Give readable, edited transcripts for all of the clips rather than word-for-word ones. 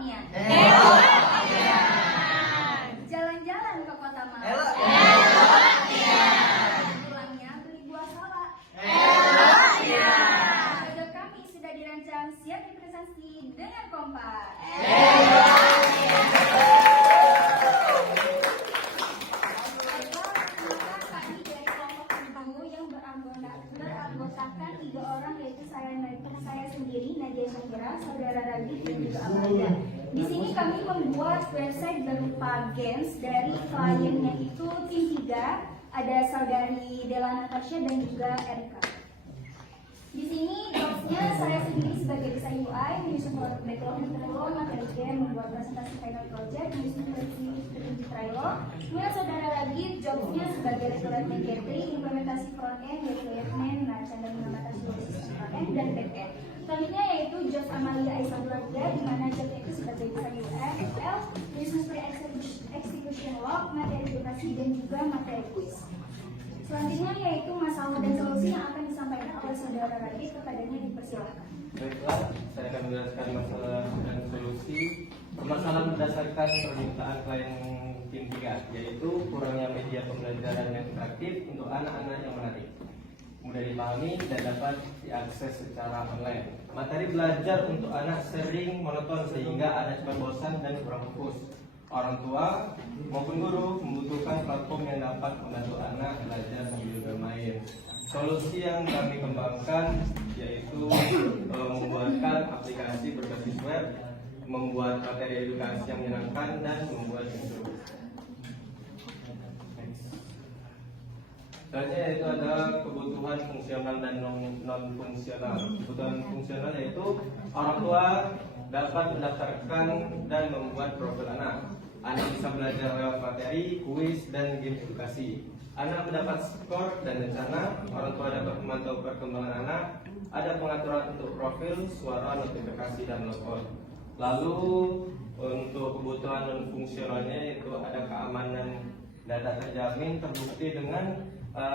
Nian? Jalan-jalan ke kota Malang? Pulangnya beli buah salak? Proyek kami sudah dirancang, siap dipresentasi dengan kompak. Kami dari kelompok Pembangun yang beranggotakan 3 orang, yaitu saya sendiri, Nadia Syakira, saudara Radit, dan juga Amalia. Di sini kami membuat website berupa games dari kliennya itu tim 3, ada saudari Della Natasha dan juga Erika. Di sini jobsnya saya sendiri sebagai desain UI, menyusun produk backlog di Trello, materi game, membuat presentasi final project, menyusun review di Trello. Kemudian saudara Radit jobsnya sebagai referent catering, implementasi front end, yaitu Yasmin, merchant dan mengatasi sistem front end dan back end. Selanjutnya yaitu jobs Amalia Aisyah, di mana jobnya itu sebagai desain UI, FL, menyusun pre-execution log, materi edukasi dan juga materi quiz. Selanjutnya yaitu masalah dan solusi yang akan disampaikan oleh saudara Radit, kepadanya dipersilakan. Baiklah, saya akan menjelaskan masalah dan solusi. Masalah berdasarkan permintaan klien tim 3, yaitu kurangnya media pembelajaran yang interaktif untuk anak-anak yang menarik, mudah dipahami dan dapat diakses secara online. Materi belajar untuk anak sering monoton sehingga anak cepat bosan dan kurang fokus. Orang tua maupun guru membutuhkan platform yang dapat membantu anak belajar sambil bermain. Solusi yang kami kembangkan yaitu membuatkan aplikasi berbasis web, membuat materi edukasi yang menyenangkan, dan membuat instruksi. Selanjutnya yaitu ada kebutuhan fungsional dan non fungsional. Kebutuhan fungsional yaitu orang tua dapat mendaftarkan dan membuat profil anak. Anak bisa belajar lewat materi, kuis, dan game edukasi. Anak mendapat skor dan rencana. Orang tua dapat memantau perkembangan anak. Ada pengaturan untuk profil, suara, notifikasi, dan logout. Lalu untuk kebutuhan non fungsionalnya yaitu ada keamanan data terjamin, terbukti dengan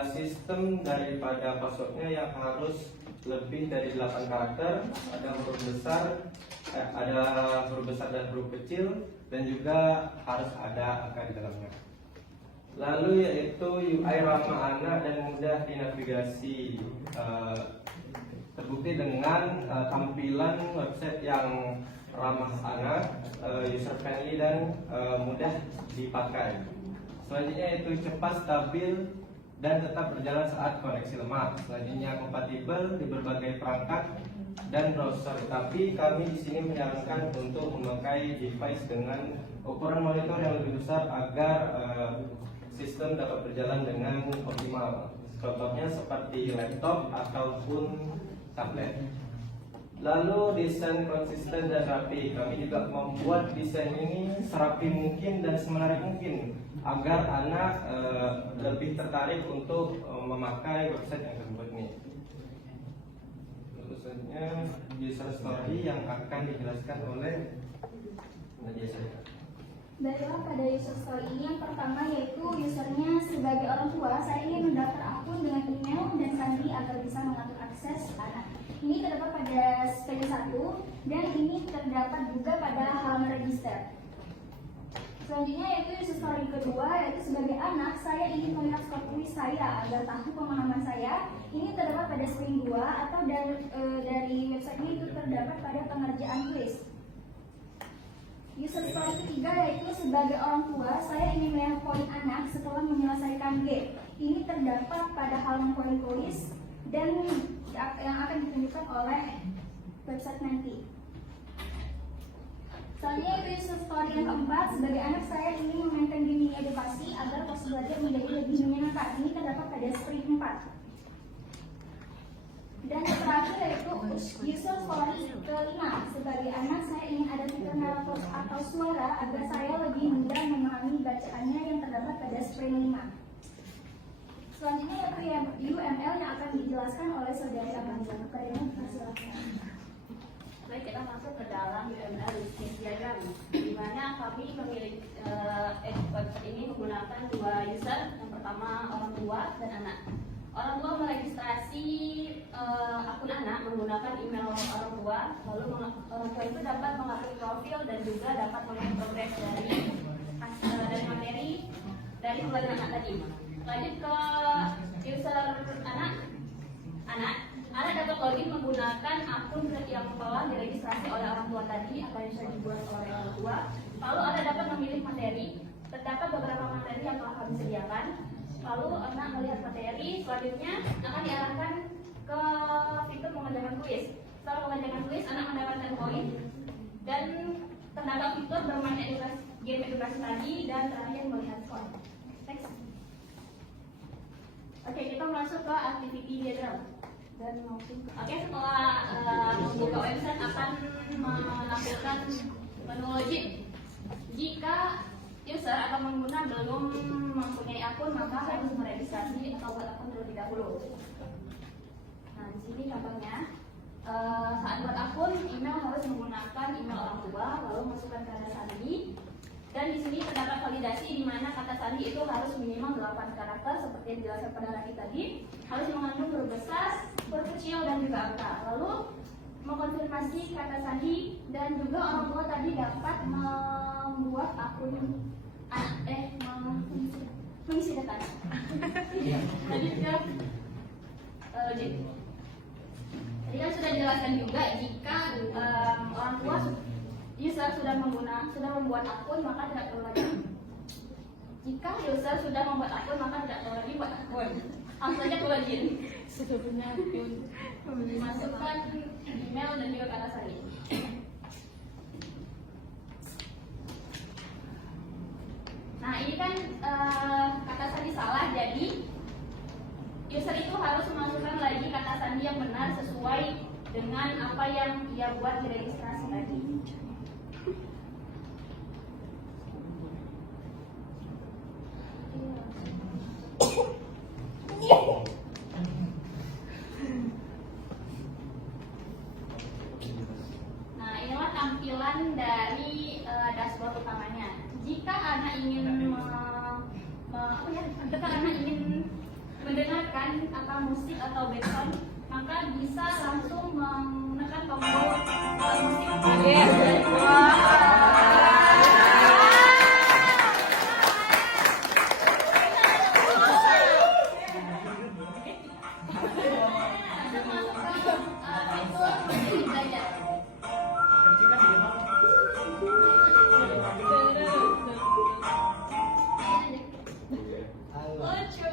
sistem daripada passwordnya yang harus lebih dari 8 karakter, ada huruf besar, dan huruf kecil, dan juga harus ada angka di dalamnya. Lalu yaitu UI ramah anak dan mudah dinavigasi, terbukti dengan tampilan website yang ramah anak, user friendly, dan mudah dipakai. Selanjutnya yaitu cepat, stabil, dan tetap berjalan saat koneksi lemah. Selanjutnya kompatibel di berbagai perangkat dan browser. Tapi kami di sini menyarankan untuk memakai device dengan ukuran monitor yang lebih besar agar sistem dapat berjalan dengan optimal. Contohnya seperti laptop ataupun tablet. Lalu desain konsisten dan rapi. Kami juga membuat desain ini serapi mungkin dan semenarik mungkin agar anak lebih tertarik untuk memakai website yang kami buat ini. Selanjutnya user story yang akan dijelaskan oleh Nadia Syakira. Baiklah, pada user story ini yang pertama yaitu usernya sebagai orang tua, saya ingin mendaftar akun dengan email dan sandi agar bisa mengatur akses anak. Ini terdapat pada page 1 dan ini terdapat juga pada halaman register. Selanjutnya yaitu user story kedua, yaitu sebagai anak saya ingin melihat skor kuis saya agar tahu pemahaman saya. Ini terdapat pada screen 2 atau dari website ini itu terdapat pada pengerjaan kuis. User story ketiga yaitu sebagai orang tua saya ingin melihat poin anak setelah menyelesaikan game. Ini terdapat pada halaman poin kuis dan yang akan ditunjukkan oleh website nanti. Selanjutnya itu user story yang keempat, sebagai anak saya ingin memainkan game edukasi agar proses belajar menjadi lebih menyenangkan. Ini terdapat pada screen 4. Dan yang terakhir yaitu user story kelima, sebagai anak saya ingin ada fitur narator atau suara agar saya lebih mudah memahami bacaannya yang terdapat pada screen 5. Selanjutnya yaitu UML yang akan dijelaskan oleh saudari Amalia. Kepadanya dipersilakan. Baik, kita masuk ke dalam UML business diagram, di mana kami memilih website ini menggunakan 2 user. Yang pertama orang tua dan anak. orang tua meregistrasi akun anak menggunakan email orang tua, lalu orang tua itu dapat mengupload profil dan juga dapat melihat progres dari materi dari pelajaran anak tadi. Lanjut ke user anak dapat login menggunakan akun yang telah diregistrasi oleh orang tua tadi atau yang sudah dibuat oleh orang tua. Lalu Anda dapat memilih materi. Terdapat beberapa materi yang telah kami sediakan. Lalu anak melihat materi, selanjutnya akan diarahkan ke fitur mengerjakan kuis. Setelah mengerjakan kuis, anak mendapatkan poin dan terdapat fitur bermain game edukasi tadi dan terakhir melihat skor. Next. Oke, kita masuk ke activity diagram. Oke, setelah membuka website akan menampilkan menu login. Jika user atau pengguna belum mempunyai akun, maka harus meregistrasi atau buat akun terlebih dahulu. Nah, di sini contohnya saat buat akun, email harus menggunakan email orang tua, lalu masukkan kata sandi. Dan di sini terdapat validasi di mana kata sandi itu harus minimal 8 karakter seperti yang dijelaskan pada Raki tadi, harus mengandung huruf besar, huruf kecil dan juga angka. Lalu mengkonfirmasi kata sandi dan juga orang tua tadi dapat membuat akun mengisi data. Tadi juga tadi kan sudah dijelaskan juga jika orang tua user sudah membuat akun maka tidak perlu lagi. Jika user sudah membuat akun maka tidak perlu lagi buat akun. Langsung saja ke login. Sudah punya akun. Masukkan email dan juga kata sandi. Nah ini kan kata sandi salah, jadi user itu harus memasukkan lagi kata sandi yang benar sesuai dengan apa yang dia buat di registrasi tadi. Nah, inilah tampilan dari dashboard utamanya. Jika anak ingin mendengarkan apa musik atau background, maka bisa langsung menekan tombol musik.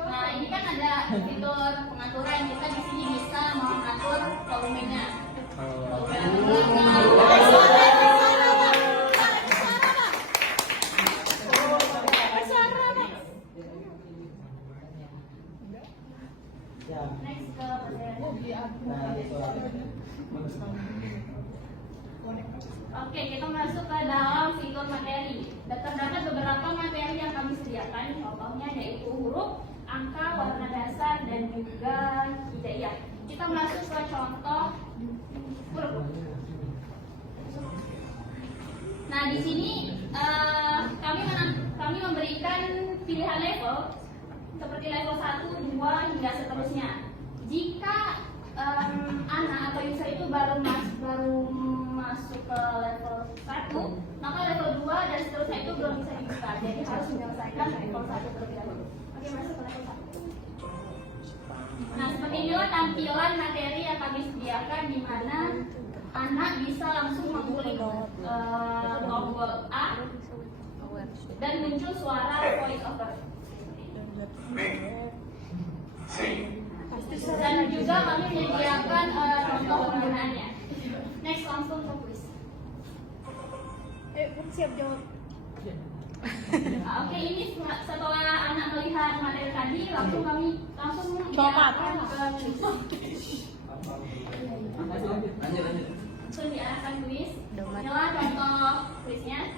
Nah, ini kan ada fitur pengaturan. Kita di sini bisa mengatur volumenya. Next ke Oke, kita masuk ke dalam fitur materi. Terdapat beberapa materi yang kami sediakan, contohnya yaitu huruf, angka, warna dasar, dan juga hijaiyah. Kita masuk ke contoh huruf. Nah, di sini kami memberikan pilihan level seperti level 1, 2, hingga seterusnya. Jika anak atau user itu baru masuk ke level 1, maka level 2 dan seterusnya itu belum bisa dibuka. Jadi harus menyelesaikan level 1 terlebih dahulu. Oke, masuk ke level 1. Nah, seperti inilah tampilan materi yang kami sediakan, di mana anak bisa langsung mengulik tombol A dan muncul suara voice over. Dan juga kami menyediakan contoh penggunaannya. Next, langsung ke kuis. Siap jawab. Oke, ini setelah anak melihat materi tadi, langsung kami diarahkan ke kuis. Langsung diarahkan kuis. Inilah contoh kuisnya.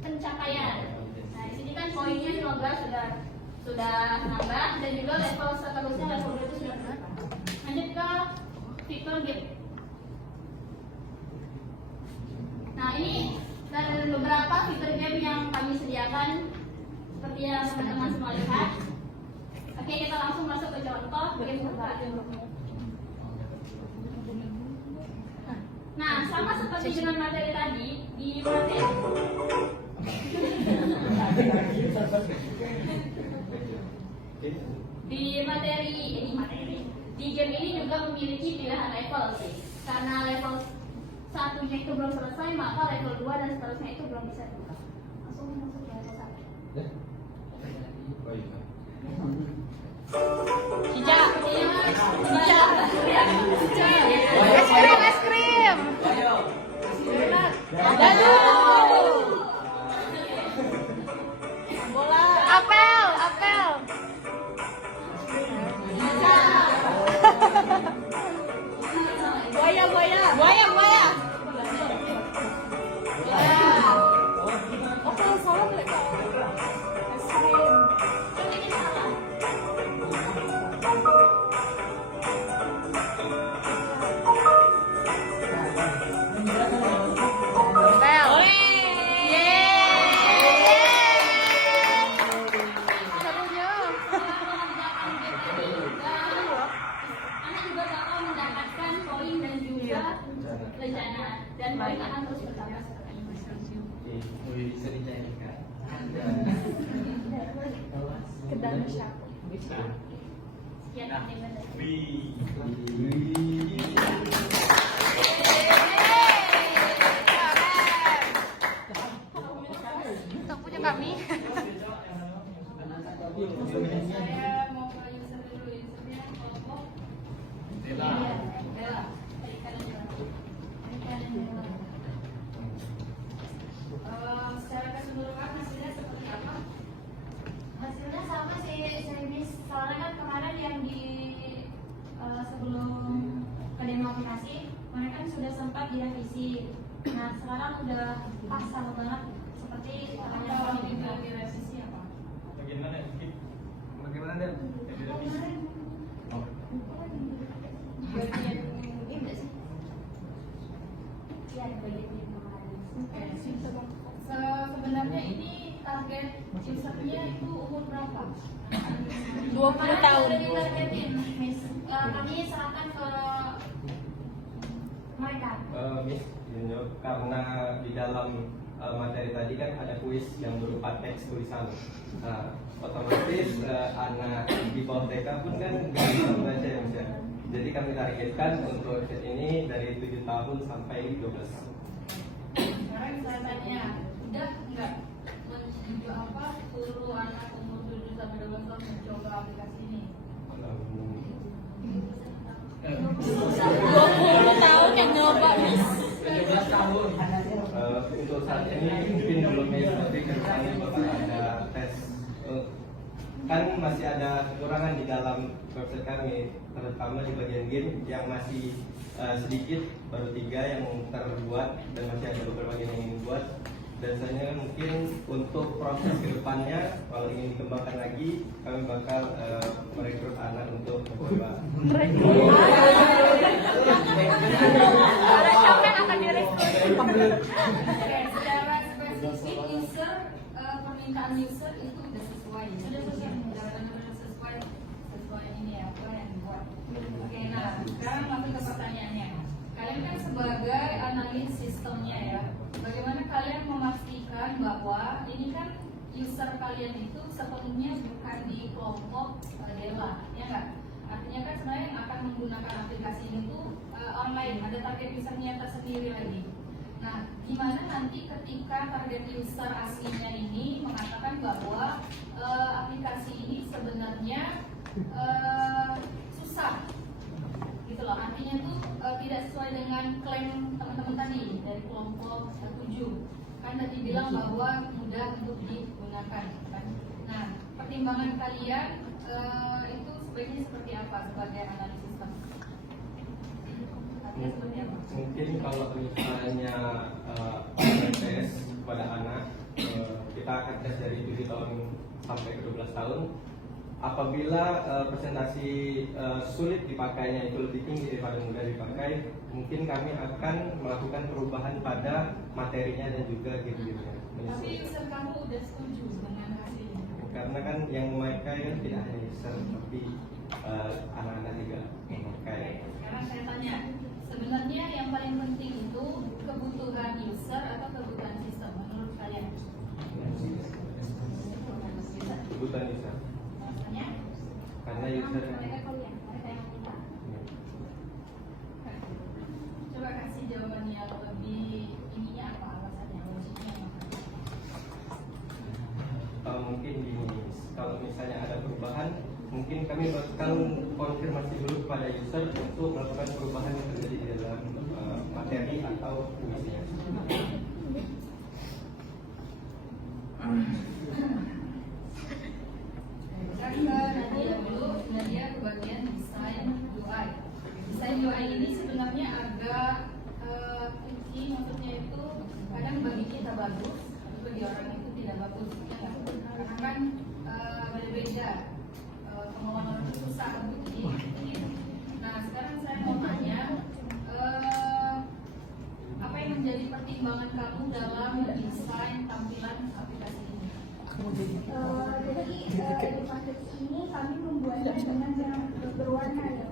Pencapaian. Nah, di sini kan poinnya 15 sudah nambah dan juga level seterusnya level 2 itu sudah nambah. Lanjut ke fitur game. Nah, ini dari beberapa fitur game yang kami sediakan seperti yang teman-teman semua lihat. Oke, kita langsung masuk ke contoh game tebak. Nah, sama seperti dengan materi tadi, di game ini juga memiliki pilihan level sih. Karena level 1-nya itu belum selesai, maka level 2 dan seterusnya itu belum bisa dibuka. Langsung masuk ke level 1. Es krim. Bola. Apel. Buaya. Oke, salah mereka. Es krim. Anda juga bakal mendapatkan poin dan juga rencana, dan poin akan terus bertambah. Bisa dicairkan. Kedana siapa? Sekian dari Untuk punya kami. saya mau ke user dulu, usernya kelompok Bella. Secara keseluruhan hasilnya seperti apa? Hasilnya sama sih, Miss. Soalnya kan kemarin yang di sebelum ke demo aplikasi, mereka kan sudah sempat direvisi. Nah, sekarang udah pas sama banget seperti Kalau yang tinggal direvisi apa? Bagaimana Dan? Bagian ini enggak sih? Iya, ada bagian yang kemarin. Sebenarnya ini target usernya itu umur berapa? 20 tahun. Udah ditargetin, Miss. Kami serahkan ke mereka. Miss, karena di dalam materi tadi kan ada kuis yang berupa teks tulisan. Nah, otomatis anak di bawah TK pun kan nggak bisa membaca ya Miss ya. Jadi kami targetkan untuk set ini dari 7 tahun sampai 12 tahun. Sekarang saya tanya, udah nggak mencoba apa suruh anak umur 7 sampai 12 tahun mencoba aplikasi ini? 20 tahun yang nyoba, Miss. 17 tahun. Untuk saat ini mungkin belum ya, tapi kedepannya bakal ada tes. Kan masih ada kekurangan di dalam website kami, terutama di bagian game yang masih sedikit, baru 3 yang terbuat dan masih ada beberapa game yang ingin dibuat. Dan saya mungkin untuk proses kedepannya kalau ingin dikembangkan lagi, kami bakal merekrut anak untuk mencoba. Ada siapa yang akan direkrut? Oke, secara spesifik user, permintaan user itu udah sesuai. Sesuai ini ya, apa yang dibuat. Oke, nah sekarang masuk ke pertanyaannya. Kalian kan sebagai analis sistemnya ya, bagaimana kalian memastikan bahwa ini kan user kalian itu sepenuhnya bukan di kelompok Dela, ya nggak? Artinya kan sebenarnya yang akan menggunakan aplikasi ini tuh online, ada target usernya tersendiri lagi. Nah, gimana nanti ketika target user aslinya ini mengatakan bahwa aplikasi ini sebenarnya susah, gitu loh. Artinya tuh tidak sesuai dengan klaim teman-teman tadi dari kelompok 7. Kan tadi bilang bahwa mudah untuk digunakan, kan? Nah, pertimbangan kalian itu sebaiknya seperti apa sebagai analis sistem? Artinya seperti apa? Mungkin kalau misalnya tes kepada anak, kita akan tes dari 7 tahun sampai ke 12 tahun. apabila presentasi sulit dipakainya itu lebih tinggi daripada mudah dipakai, mungkin kami akan melakukan perubahan pada materinya dan juga gitu-gitunya. Tapi user kamu udah setuju dengan hasilnya? Karena kan yang memakai kan tidak hanya user, tapi anak-anak juga memakai. Sekarang saya tanya, sebenarnya yang paling penting itu kebutuhan user atau kebutuhan sistem menurut kalian? Kebutuhan user. Alasannya? Karena user Mereka yang minta. Coba kasih jawaban yang lebih ininya apa alasannya, logiknya apa? mungkin gini, kalau misalnya ada perubahan, mungkin kami akan konfirmasi dulu kepada user untuk melakukan perubahan yang terjadi di dalam materi atau fungsinya. Kan Nadia dulu, Nadia kebagian desain UI. Desain UI ini sebenarnya agak tricky, maksudnya itu kadang bagi kita bagus, tapi bagi orang itu tidak bagus. Ya nggak? Karena kan berbeda, kemauan orang itu susah bukti. Nah sekarang saya mau tanya, apa yang menjadi pertimbangan kamu dalam mendesain tampilan aplikasi ini? Jadi di paket ini kami membuatnya dengan yang berwarna ya.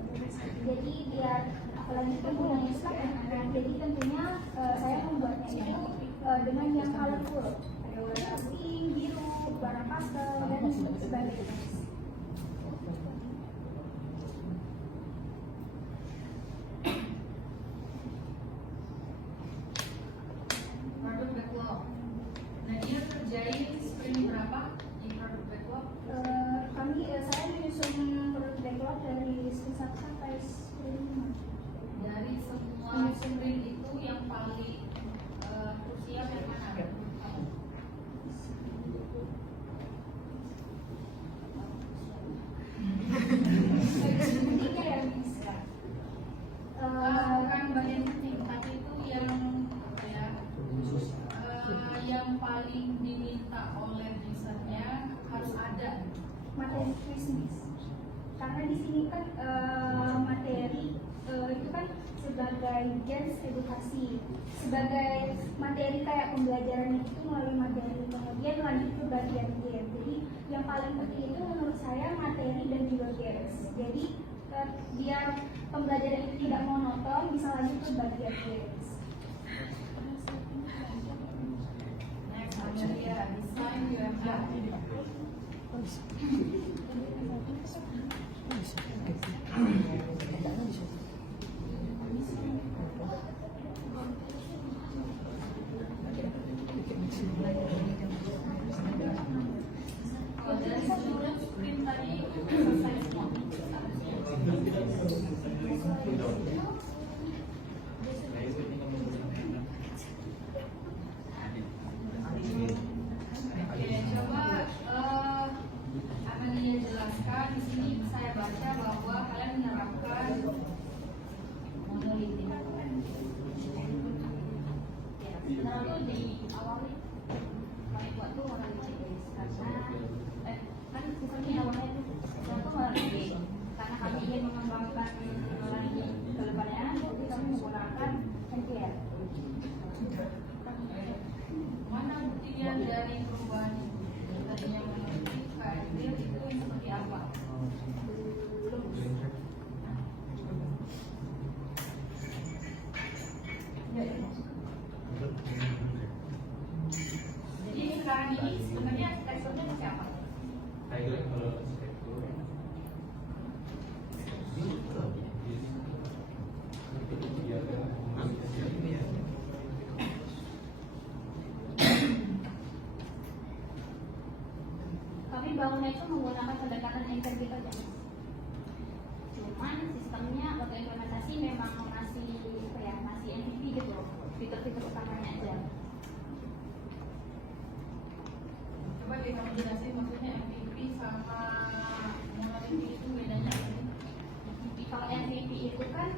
Jadi biar apalagi penggunanya anak-anak. Jadi tentunya saya membuatnya itu dengan yang colorful, ada warna pink, biru, warna pastel dan sebagainya. Produk backlog. Nadia kerjain sprint berapa di produk backlog? Saya menyusun produk backlog dari sprint 1 sampai sprint 5. Dari semua sprint itu yang paling krusial yang mana? Intinya ya bisa. Bukan bagian penting, tapi itu yang apa ya? Yang paling diminta oleh usernya harus ada. Materi Christmas. Karena di sini kan materi itu kan sebagai gens edukasi, sebagai materi kayak pembelajaran itu melalui materi, kemudian lanjut ke bagian game. Jadi yang paling penting itu menurut saya materi dan juga games. Jadi biar pembelajaran itu tidak monoton, bisa lanjut ke bagian games. Next, Amelia, design UML. Kalau dari seluruh sprint tadi itu selesai semua. Oke, coba Amelia jelaskan. Di sini saya baca bahwa kalian menerapkan monolitik. Sebenarnya tuh di awal kami buat tuh monolitik karena kan sistemnya awalnya tuh monolitik karena kami ingin mengembangkan lagi ke depannya, jadi kami menggunakan NPR. Mana buktian dari perubahan itu? Tadinya monolitik, KSD itu seperti apa? Jadi sekarang ini sebenarnya teksturnya seperti apa? Saya kalau arsitektur Kami bangunnya itu menggunakan pendekatan integritas aja. Cuman sistemnya waktu implementasi memang masih apa ya, masih MVP gitu loh, fitur-fitur utamanya aja. Coba deh kamu jelasin maksudnya MVP sama monolitik itu bedanya apa sih? Kalau MVP itu kan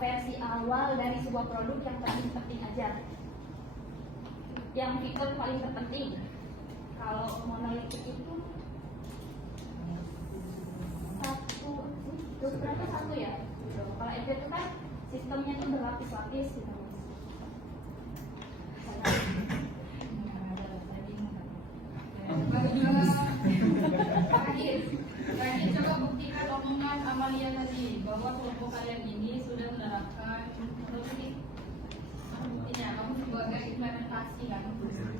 versi awal dari sebuah produk yang paling penting aja, yang fitur paling terpenting. Kalau monolitik itu berarti satu ya. Gitu. Kalau FB itu kan sistemnya tuh berlapis-lapis gitu. Tadi coba buktikan omongan Amalia tadi bahwa kelompok kalian ini sudah menerapkan buktinya kamu sebagai implementasi kan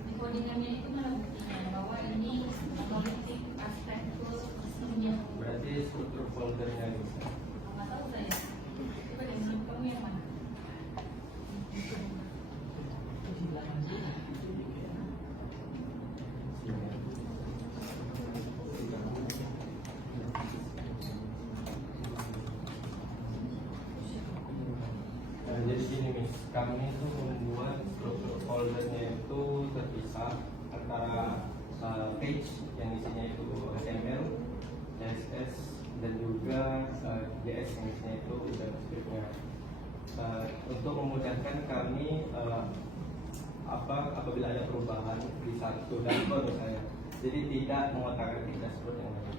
di codingannya itu mana buktinya bahwa ini monolitik arsitektur sistemnya. Berarti struktur foldernya bisa. Nggak tahu saya. Coba deh menurut kamu yang mana? Nah, jadi gini Miss, kami itu membuat struktur foldernya itu terpisah antara page yang isinya itu HTML, CSS, dan juga JS yang isinya itu JavaScript-nya. Untuk memudahkan kami apabila ada perubahan di satu dashboard misalnya, jadi tidak mengotak-atik dashboard yang lain.